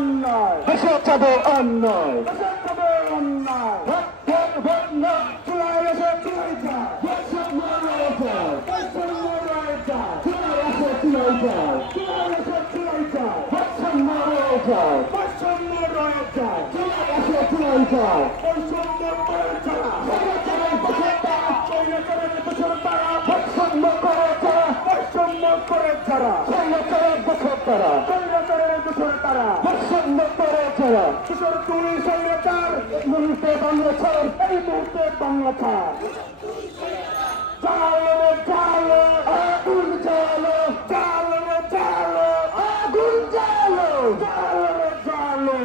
অন্যায়, দেশে যাবে অন্যায়, দেশের যাবে অন্যায়, চুলাই এসে চুলাই যায়, বৈষম্য রয়ে যায়, বৈষম্য রয়ে যায়, চুলাই এসে চুলাই যায়, চুলাই এসে চুলাই যায়, বৈষম্য রয়ে যায়, বৈষম্য রয়ে যায়, চুলাই এসে চুলাই যায়, বৈষম্য রয়ে যায়, স্বৈরাচারের বছর তারা, স্বৈরাচারের বছর তারা, বৈষম্য করে যারা, বৈষম্য করে যারা, স্বৈরাচারের বছর তারা, স্বৈরাচারের বছর তারা, বৈষম্য করে যারা, কিশোর তুলি স্বৈরাচার, এই মুহূর্তে বাংলা ছাড়, এই মুহূর্তে বাংলা ছাড়, চালো রে চালো, আগুন চালো, চালো রে চালো, আগুন চালো, চালো রে চালো,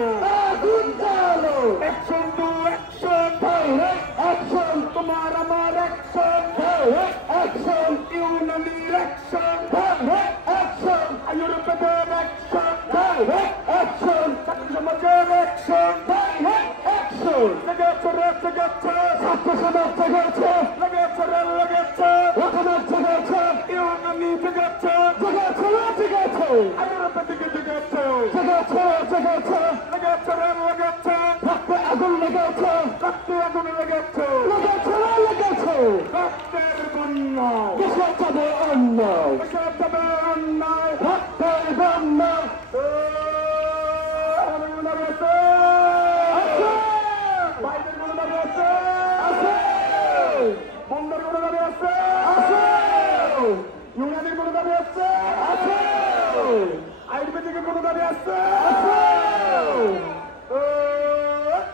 আগুন চালো, action to action, direct action, তোমার আমার অ্যাকশন, ডাইরেক্ট অ্যাকশন, ইউনানির অ্যাকশন, ডাইরেক্ট অ্যাকশন, আইয়ুরোপেদের অ্যাকশন, ডাইরেক্ট অ্যাকশন, ছাত্র সমাজের অ্যাকশন, ডাইরেক্ট অ্যাকশন, লেগেছে রে লেগেছে, ছাত্র সমাজ জেগেছে, লেগেছে রে লেগেছে, রকমের জেগেছে, ইউনানি জেগেছে, জেগেছে রে জেগেছে, আইয়ুরোপেদিক জেগেছে, জেগেছে জেগেছে, লেগেছে রে লেগেছে, রক্তে আগুন লেগেছে, রক্তে আগুন লেগেছে, লেগেছে রে লেগেছে, রক্তের বন্যা, দেশে যাবে অন্যায়, দেশে যাবে অন্যায়, রক্তের বন্যা, বাইরের কোনো দাবি আছে, বন্দর কোনো দাবি আছে, ইউনানির কোনো দাবি আছে, আয়ুর্বেদিকের কোনো দাবি আছে,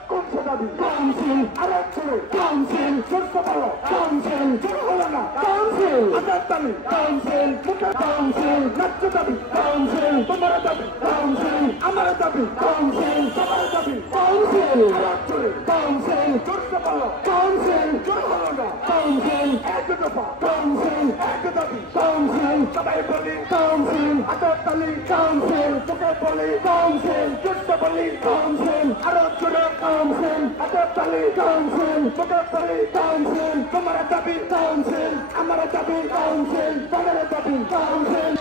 কোনছে দাবি, কাউন্সিল, আরেকটু কাউন্সিল, চলতে পারো, কাউন্সিল, চল হলো না, কাউন্সিল, আজাদ দাবি, কাউন্সিল, মুখে কাউন্সিল, ন্যায্য দাবি, কাউন্সিল, তোমার দাবি, কাউন্সিল, আমার দাবি, কাউন্সিল, সবার দাবি, কাউন্সিল, আরেকটু কাউন্সিল, চলতে পারো, কাউন্সিল, চল হলো না, কাউন্সিল, এক দফা, কাউন্সিল, এক দাবি, কাউন্সিল, সবাই বলি, কাউন্সিল, আজাদ দাবি, কাউন্সিল, মুখে বলি, কাউন্সিল, চলতে বলি, কাউন্সিল, আরো জোরে কাউন্সিল, আজাদ দাবি, কাউন্সিল, মুখে বলি, কাউন্সিল, তোমার দাবি, কাউন্সিল, আমার দাবি, কাউন্সিল, তাদের দাবি, কাউন্সিল,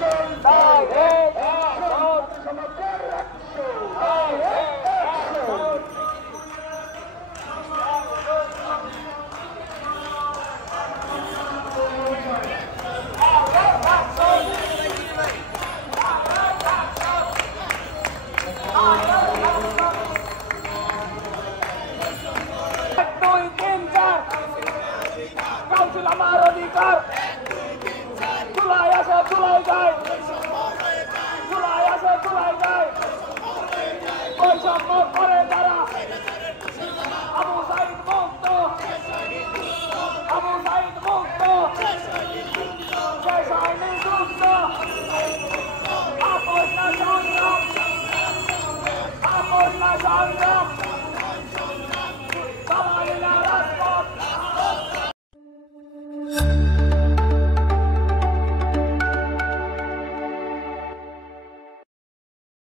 সমাজের কাউন্সিল আমার অধিকার, চুলাই আসে চুলাই যায়, চুলাই আসে চুলাই যায়, বৈষম্য করে যায়।